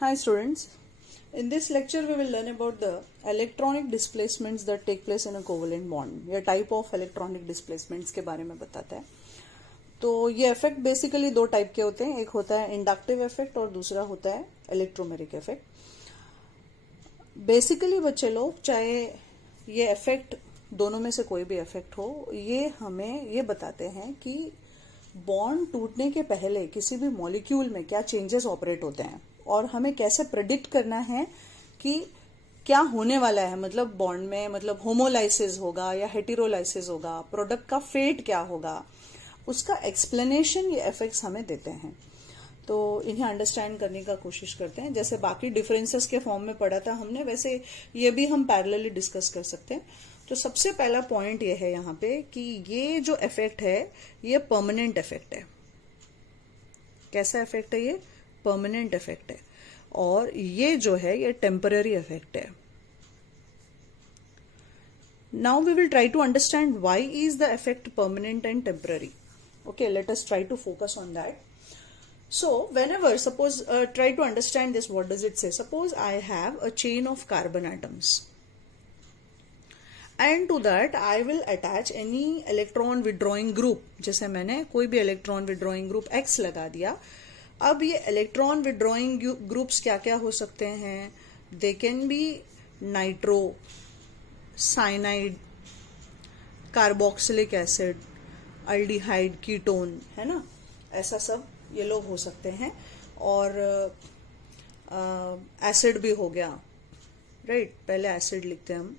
Hi students, in this lecture we will learn about the electronic displacements that take place in a covalent bond या type of electronic displacements के बारे में बताता है। तो ये इफेक्ट बेसिकली दो टाइप के होते हैं, एक होता है इंडक्टिव इफेक्ट और दूसरा होता है इलेक्ट्रोमेरिक इफेक्ट। बेसिकली बच्चे लोग चाहे ये इफेक्ट दोनों में से कोई भी इफेक्ट हो, ये हमें ये बताते हैं कि बॉन्ड टूटने के पहले किसी भी मॉलिक्यूल में क्या चेंजेस ऑपरेट होते हैं और हमें कैसे प्रेडिक्ट करना है कि क्या होने वाला है, मतलब बॉन्ड में मतलब होमोलाइसिस होगा या हेटेरोलाइसिस होगा, प्रोडक्ट का फेट क्या होगा, उसका एक्सप्लेनेशन ये इफेक्ट्स हमें देते हैं। तो इन्हें अंडरस्टैंड करने का कोशिश करते हैं। जैसे बाकी डिफरेंसेस के फॉर्म में पढ़ा था हमने, वैसे ये भी हम पैरेलली डिस्कस कर सकते हैं। तो सबसे पहला पॉइंट ये है यहाँ पे कि ये जो इफेक्ट है ये परमानेंट इफेक्ट है। कैसा इफेक्ट है ये? परमानेंट इफेक्ट है। और ये जो है ये टेम्पररी इफेक्ट है। Now we will try to understand why is the effect permanent and temporary. Okay, let us try to focus on that. So whenever, suppose try to understand this, what does it say? Suppose I have a chain of carbon atoms and to that I will attach any electron withdrawing group. जैसे मैंने कोई भी electron withdrawing group X लगा दिया। अब ये electron withdrawing groups क्या क्या हो सकते हैं? They can be nitro, cyanide, carboxylic acid, aldehyde, ketone, है ना, ऐसा सब ये लोग हो सकते हैं। और एसिड भी हो गया, राइट। पहले एसिड लिखते हैं हम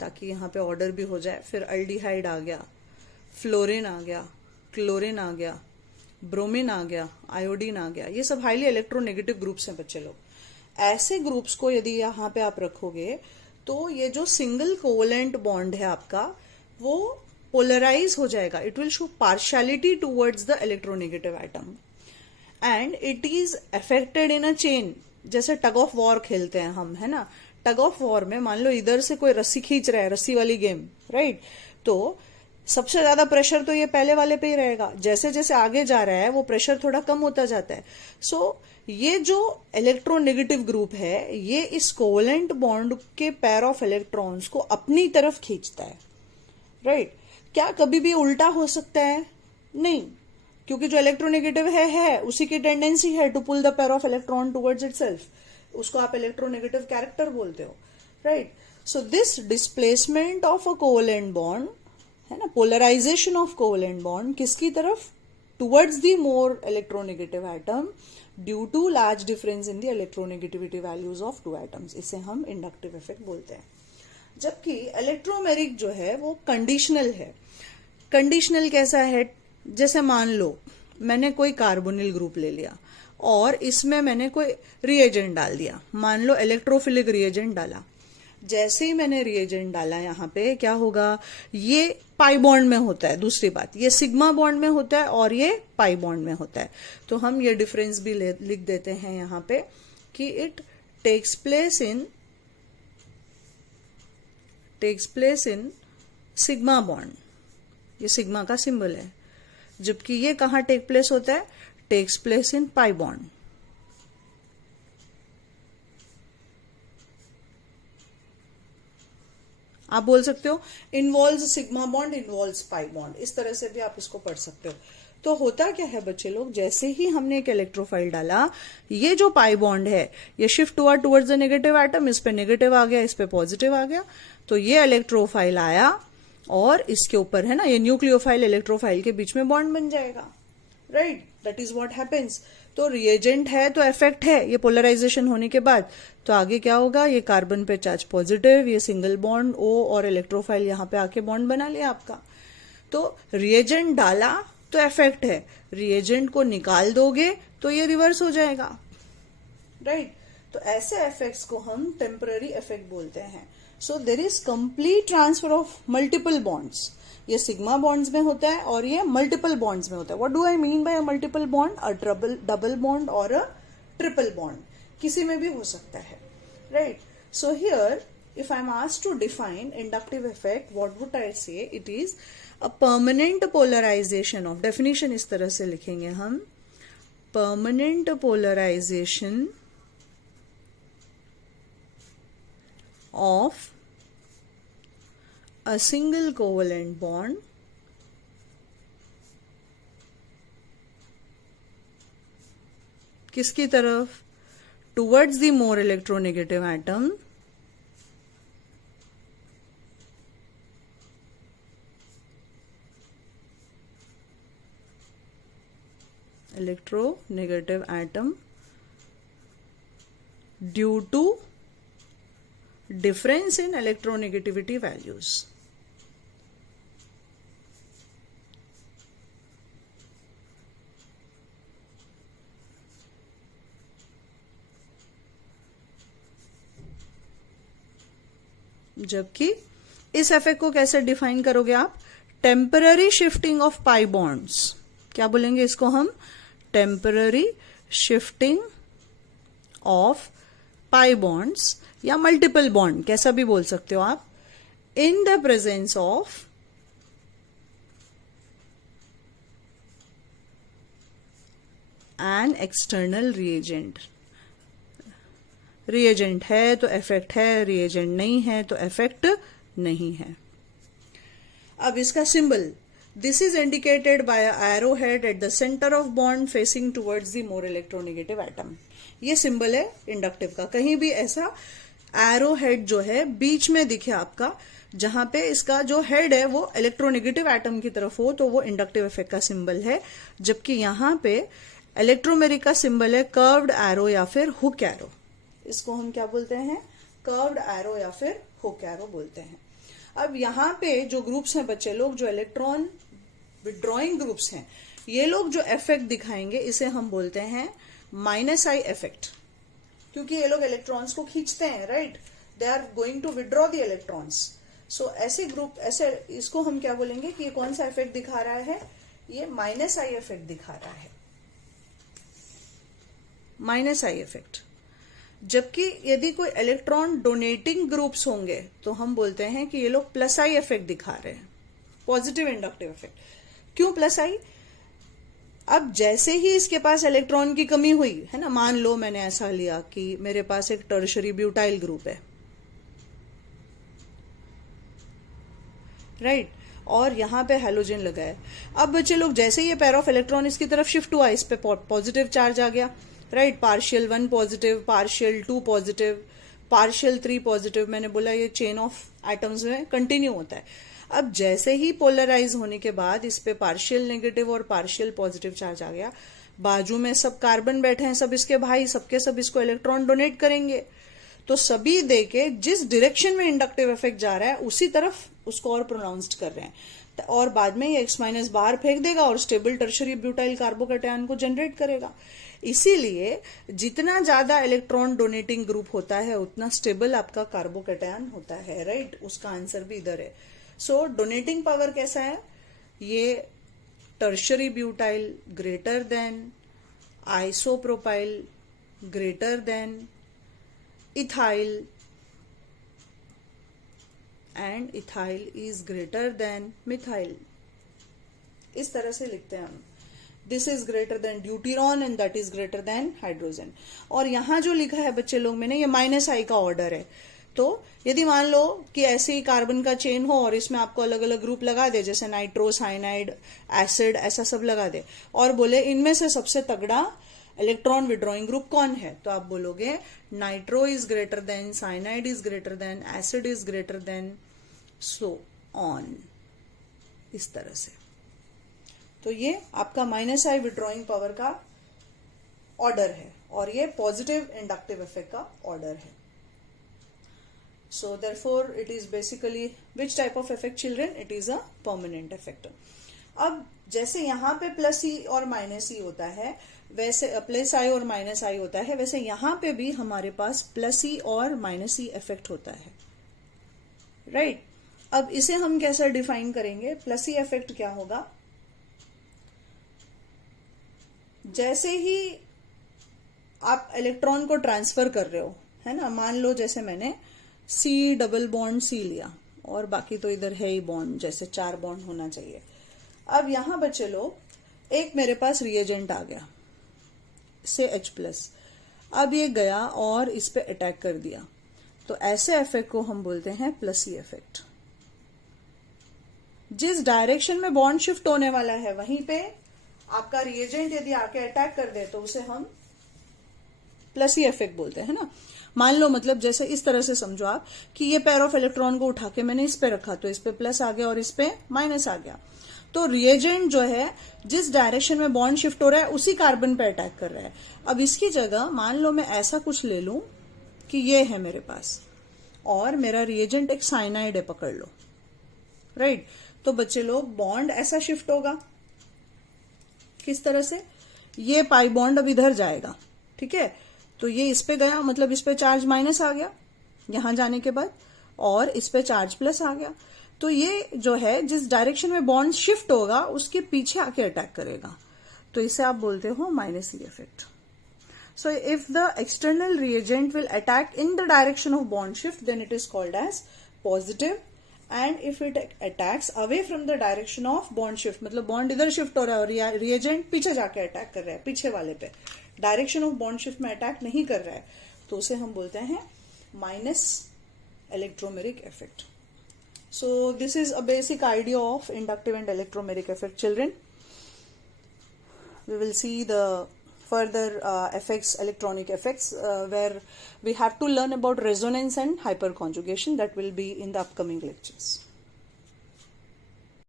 ताकि यहाँ पे ऑर्डर भी हो जाए। फिर अल्डिहाइड आ गया, फ्लोरीन आ गया, क्लोरीन आ गया, ब्रोमीन आ गया, आयोडीन आ गया। ये सब हाईली इलेक्ट्रोनेगेटिव ग्रुप्स हैं बच्चे लोग। ऐसे ग्रुप्स को यदि यहाँ पे आप रखोगे तो ये जो सिंगल कोवलेंट बॉन्ड है आपका वो पोलराइज हो जाएगा। It will show partiality towards the electronegative atom and it is affected in a chain. जैसे टग ऑफ वॉर खेलते हैं हम, है ना। टग ऑफ वॉर में मान लो इधर से कोई रस्सी खींच रहा है, रस्सी वाली गेम, राइट। तो सबसे ज्यादा प्रेशर तो ये पहले वाले पे ही रहेगा। जैसे जैसे आगे जा रहा है वो प्रेशर थोड़ा कम होता जाता है। सो ये जो इलेक्ट्रोनेगेटिव ग्रुप है ये इस कोवलेंट बॉन्ड के पेयर ऑफ इलेक्ट्रॉन्स को अपनी तरफ खींचता है, राइट। क्या कभी भी उल्टा हो सकता है? नहीं, क्योंकि जो इलेक्ट्रोनेगेटिव है उसी की टेंडेंसी है to pull the pair of electron towards itself. उसको आप इलेक्ट्रोनेगेटिव कैरेक्टर बोलते हो, right. So this displacement of a covalent bond, है ना, पोलराइजेशन ऑफ कोवलेंट बॉन्ड किसकी तरफ? Towards the more electronegative atom due to large difference in the electronegativity values of two atoms. इसे हम इंडक्टिव इफेक्ट बोलते हैं। जबकि इलेक्ट्रोमेरिक जो है वो कंडीशनल है। कंडीशनल कैसा है? जैसे मान लो मैंने कोई कार्बोनिल ग्रुप ले लिया और इसमें मैंने कोई रिएजेंट डाल दिया। मान लो इलेक्ट्रोफिलिक रिएजेंट डाला। जैसे ही मैंने रिएजेंट डाला यहाँ पे क्या होगा? ये पाई बॉन्ड में होता है। दूसरी बात, ये सिग्मा बॉन्ड में होता है और ये पाई बॉन्ड में होता है। तो हम ये डिफरेंस भी लिख देते हैं यहाँ पे कि it takes place in sigma bond. ये सिग्मा का सिंबल है। जबकि ये कहां टेक प्लेस होता है? Takes place in pi bond. आप बोल सकते हो involves sigma bond, involves pi bond, इस तरह से भी आप इसको पढ़ सकते हो। तो होता क्या है बच्चे लोग, जैसे ही हमने एक इलेक्ट्रोफाइल डाला, ये जो पाई बॉन्ड है ये शिफ्ट हुआ टुवर्ड्स द नेगेटिव एटम। इस पे नेगेटिव आ गया, इस पे पॉजिटिव आ गया। तो ये इलेक्ट्रोफाइल आया और इसके ऊपर, है ना, ये न्यूक्लियोफाइल इलेक्ट्रोफाइल के बीच में बॉन्ड बन जाएगा, right. That is what happens. तो रिएजेंट है तो इफेक्ट है ये पोलराइजेशन होने के बाद। तो आगे क्या होगा? ये कार्बन पे चार्ज पॉजिटिव, ये सिंगल बॉन्ड O और इलेक्ट्रोफाइल यहाँ पे आके बॉन्ड बना लिया आपका। तो रिएजेंट डाला तो इफेक्ट है, रिएजेंट को निकाल दोगे तो ये रिवर्स हो जाएगा, राइट। तो ऐसे इफेक्ट्स को हम टेम्पररी इफेक्ट बोलते हैं। So there is complete transfer of multiple bonds. ये सिग्मा बॉन्ड्स में होता है और ये मल्टीपल बॉन्ड्स में होता है। What do I mean by a multiple bond? A double bond और अ ट्रिपल बॉन्ड, किसी में भी हो सकता है, right. So here if I am asked to define inductive effect, what would I say? It is a permanent polarization of, definition इस तरह से लिखेंगे हम, permanent polarization of a single covalent bond किसकी तरफ? towards the more electronegative atom due to difference in electronegativity values. जबकि इस effect को कैसे डिफाइन करोगे आप? Temporary shifting of pi bonds. क्या बोलेंगे इसको हम? Temporary shifting of pi bonds या मल्टीपल बॉन्ड, कैसा भी बोल सकते हो आप, in the presence of an external reagent. Reagent है तो इफेक्ट है, रिएजेंट नहीं है तो इफेक्ट नहीं है. अब इसका symbol, this is indicated by arrow head at the centre of bond facing towards the more electronegative atom. ये सिंबल है इंडक्टिव का. कहीं भी ऐसा एरो हेड जो है बीच में दिखे आपका, जहां पे इसका जो हेड है वो इलेक्ट्रोनेगेटिव एटम की तरफ हो, तो वो इंडक्टिव इफेक्ट का सिंबल है. जबकि यहां पे इलेक्ट्रोमेरिक का सिंबल है कर्व्ड एरो या फिर हुक एरो. इसको हम क्या बोलते हैं? कर्व्ड एरो या फिर हुक एरो बोलते हैं. अब यहाँ पे जो ग्रुप्स हैं बच्चे लोग, जो इलेक्ट्रॉन विड्रॉइंग ग्रुप्स हैं, ये लोग जो इफेक्ट दिखाएंगे इसे हम बोलते हैं माइनस आई इफेक्ट. क्योंकि ये लोग इलेक्ट्रॉन्स को खींचते हैं, right? They are going to withdraw the electrons. So ऐसे ग्रुप, ऐसे इसको हम क्या बोलेंगे कि ये कौन सा इफेक्ट दिखा रहा है? ये माइनस आई इफेक्ट दिखा रहा है, माइनस आई इफेक्ट. जबकि यदि कोई इलेक्ट्रॉन डोनेटिंग ग्रुप्स होंगे तो हम बोलते हैं कि ये लोग प्लस आई इफेक्ट दिखा रहे हैं, पॉजिटिव इंडक्टिव इफेक्ट. क्यों प्लस आई? अब जैसे ही इसके पास इलेक्ट्रॉन की कमी हुई है ना, मान लो मैंने ऐसा लिया कि मेरे पास एक टर्शरी ब्यूटाइल ग्रुप है, राइट, और यहां पे हैलोजन लगा है. अब बच्चे लोग जैसे ही ये पेयर ऑफ इलेक्ट्रॉन इसकी तरफ शिफ्ट हुआ, इस पे पॉजिटिव चार्ज आ गया, right. Partial 1 positive, partial 2 positive, partial 3 positive. मैंने बोला ये चेन ऑफ एटम्स में कंटिन्यू होता है. अब जैसे ही पोलराइज होने के बाद इस पे पार्शियल नेगेटिव और पार्शियल पॉजिटिव चार्ज आ गया, बाजू में सब कार्बन बैठे हैं, सब इसके भाई, सबके सब इसको इलेक्ट्रॉन डोनेट करेंगे. तो सभी देके जिस डायरेक्शन में इंडक्टिव इफेक्ट जा रहा है उसी तरफ उसको और प्रोनाउंस्ड कर रहे हैं, और बाद में ये X- बाहर फेंक देगा और स्टेबल टर्शरी ब्यूटाइल कार्बोकैटायन को जनरेट करेगा. इसीलिए जितना ज्यादा इलेक्ट्रॉन डोनेटिंग ग्रुप होता है उतना स्टेबल आपका कार्बोकैटायन होता है, राइट. उसका आंसर भी इधर है. सो डोनेटिंग पावर कैसा है? ये tertiary butyl greater than isopropyl greater than ethyl and ethyl is greater than methyl. इस तरह से लिखते हैं हम. This is greater than deuteron and that is greater than hydrogen. और यहां जो लिखा है बच्चे लोग मैंने, ये माइनस आई का ऑर्डर है. तो यदि मान लो कि ऐसे ही कार्बन का चेन हो और इसमें आपको अलग अलग ग्रुप लगा दे, जैसे नाइट्रो, साइनाइड, एसिड, ऐसा सब लगा दे, और बोले इनमें से सबसे तगड़ा इलेक्ट्रॉन विड्रॉइंग ग्रुप कौन है, तो आप बोलोगे nitro is greater then, cyanide is greater then, acid is greater then, so on, इस तरह से. तो ये आपका माइनस आई विड्रॉइंग पावर का ऑर्डर है और ये पॉजिटिव इंडक्टिव इफेक्ट का ऑर्डर है. So therefore it is basically which type of effect children? It is a permanent effect. अब जैसे यहाँ पे प्लस ई और माइनस ई होता है, वैसे प्लस आई और माइनस आई होता है, वैसे यहाँ पे भी हमारे पास प्लस ई और माइनस ई इफेक्ट होता है, राइट. अब इसे हम कैसे डिफाइन करेंगे? प्लस ई इफेक्ट क्या होगा? जैसे ही आप इलेक्ट्रॉन को ट्रांसफर कर रहे हो, है ना, मान लो जैसे मैंने C डबल बॉन्ड C लिया और बाकी तो इधर है ही बॉन्ड, जैसे 4 बॉन्ड होना चाहिए. अब यहां बच्चे लोग एक मेरे पास रिएजेंट आ गया से H+. अब ये गया और इस पे अटैक कर दिया, तो ऐसे इफेक्ट को हम बोलते हैं प्लसी इफेक्ट। जिस डायरेक्शन में बॉन्ड शिफ्ट होने वाला है वहीं पे आपका रिएजेंट यदि आके अटैक कर दे तो उसे हम प्लसी इफेक्ट बोलते हैं ना। मान लो मतलब जैसे इस तरह से समझो आप कि ये पेयर ऑफ इलेक्ट्रॉन को उठा के मैंने इस पे रखा तो इस पे प्लस आ गया और इस पे माइनस आ गया। तो रिएजेंट जो है जिस डायरेक्शन में बॉन्ड शिफ्ट हो रहा है उसी कार्बन पे अटैक कर रहा है। अब इसकी जगह मान लो मैं ऐसा कुछ ले लूं कि ये है मेरे पास और मेरा रिएजेंट एक साइनाइड है, पकड़ लो, राइट। तो बच्चे लोग बॉन्ड ऐसा शिफ्ट होगा, किस तरह से, ये पाई बॉन्ड अब इधर जाएगा, ठीक है। तो ये इस पे गया, मतलब इस पे चार्ज माइनस आ गया यहां जाने के बाद, और इस पे चार्ज प्लस आ गया। तो ये जो है जिस डायरेक्शन में बॉन्ड शिफ्ट होगा उसके पीछे आके अटैक करेगा, तो इसे आप बोलते हो minus E effect. So if the external reagent will attack in the direction of bond shift, then it is called as positive. And if it attacks away from the direction of bond shift, मतलब bond इधर shift हो रहा है और reagent पीछे जाके attack कर रहा है, पीछे वाले पे direction of bond shift में attack नहीं कर रहा है, तो उसे हम बोलते हैं minus electromeric effect. So this is a basic idea of inductive and electromeric effect, children. We will see the further effects, electronic effects, where we have to learn about resonance and hyperconjugation. That will be in the upcoming lectures.